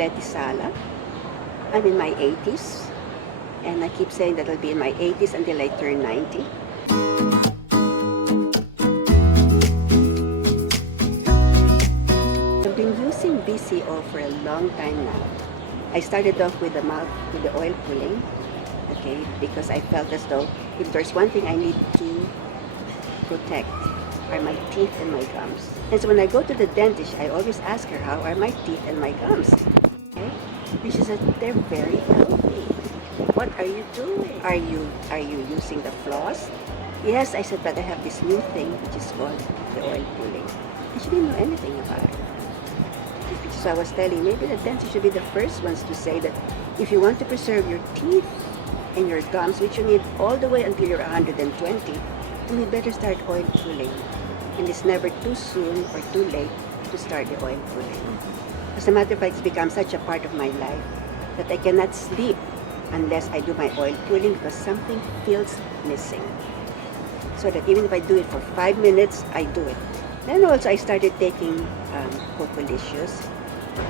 Letty Sala. I'm in my 80s, and I keep saying that I'll be in my 80s until I turn 90. I've been using VCO for a long time now. I started off with the oil pulling, okay, because I felt as though if there's one thing I need to protect are my teeth and my gums. And so when I go to the dentist, I always ask her, how are my teeth and my gums? Okay? And she said, they're very healthy. What are you doing? Are you using the floss? Yes, I said, but I have this new thing which is called the oil pulling. And she didn't know anything about it. So I was telling, maybe the dentist should be the first ones to say that if you want to preserve your teeth and your gums, which you need all the way until you're 120, then you better start oil pulling. And it's never too soon or too late to start the oil pulling. As a matter of fact, it's become such a part of my life that I cannot sleep unless I do my oil pulling because something feels missing. So that even if I do it for 5 minutes, I do it. Then also I started taking Cocolicious.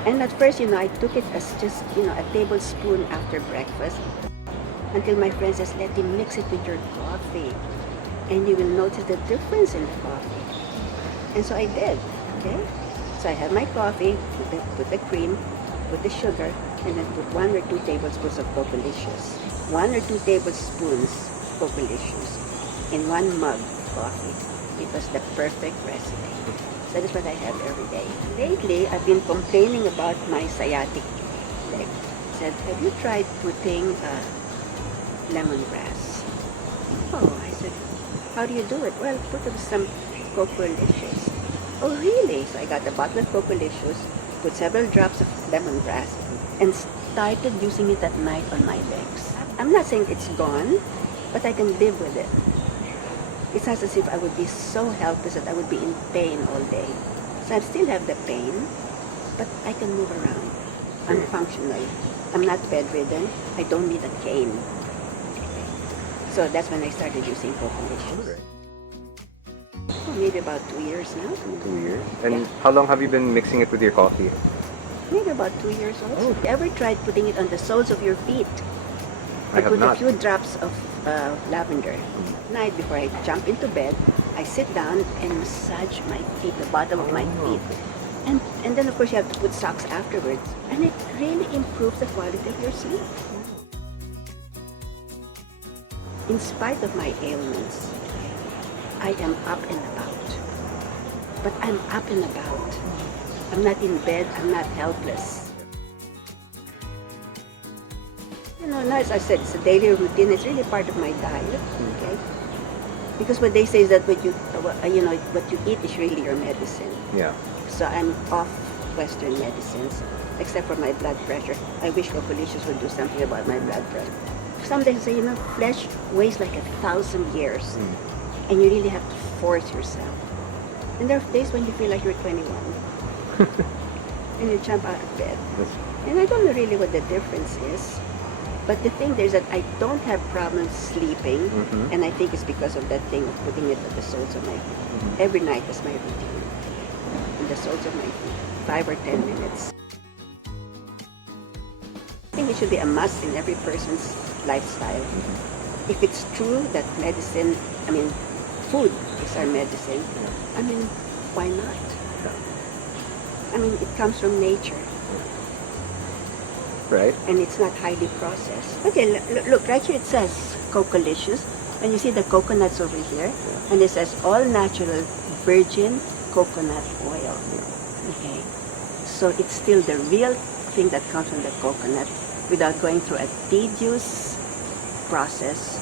And at first, I took it as just, a tablespoon after breakfast until my friend says, Letty, mix it with your coffee and you will notice the difference in the coffee. And so I did, okay? So I had my coffee, put the cream, put the sugar, and then put 1 or 2 tablespoons of Cocolicious. 1 or 2 tablespoons Cocolicious in 1 mug of coffee. It was the perfect recipe. So that's what I have every day. Lately, I've been complaining about my sciatic leg. I said, have you tried putting lemongrass? Oh, I said, how do you do it? Well, put some Cocolicious. Oh, really? So I got a bottle of Cocolicious, put several drops of lemongrass, and started using it at night on my legs. I'm not saying it's gone, but I can live with it. It's not as if I would be so helpless that I would be in pain all day. So I still have the pain, but I can move around. I'm functional. I'm not bedridden. I don't need a cane. So that's when I started using Cocolicious. Oh, maybe about 2 years now. 2 years? And yeah. How long have you been mixing it with your coffee? Maybe about 2 years also. Oh. Ever tried putting it on the soles of your feet? I have put not. a few drops of lavender. Night before I jump into bed, I sit down and massage my feet, the bottom of my feet. And then of course you have to put socks afterwards. And it really improves the quality of your sleep. In spite of my ailments, I am up and about. But I'm up and about. I'm not in bed, I'm not helpless. Now as I said, it's a daily routine. It's really part of my diet, okay? Because what they say is that what you eat is really your medicine. Yeah. So I'm off Western medicines, except for my blood pressure. I wish Cocolicious would do something about my blood pressure. Some days say, flesh weighs like 1,000 years, and you really have to force yourself. And there are days when you feel like you're 21, and you jump out of bed. And I don't know really what the difference is. But the thing is that I don't have problems sleeping, and I think it's because of that thing of putting it at the soles of my feet. Every night is my routine. In the soles of my feet, 5 or 10 minutes. I think it should be a must in every person's lifestyle. If it's true that food is our medicine, why not? It comes from nature. Right. And it's not highly processed. Okay, look, right here it says Cocolicious. And you see the coconuts over here. And it says all natural virgin coconut oil. Okay. So it's still the real thing that comes from the coconut without going through a tedious process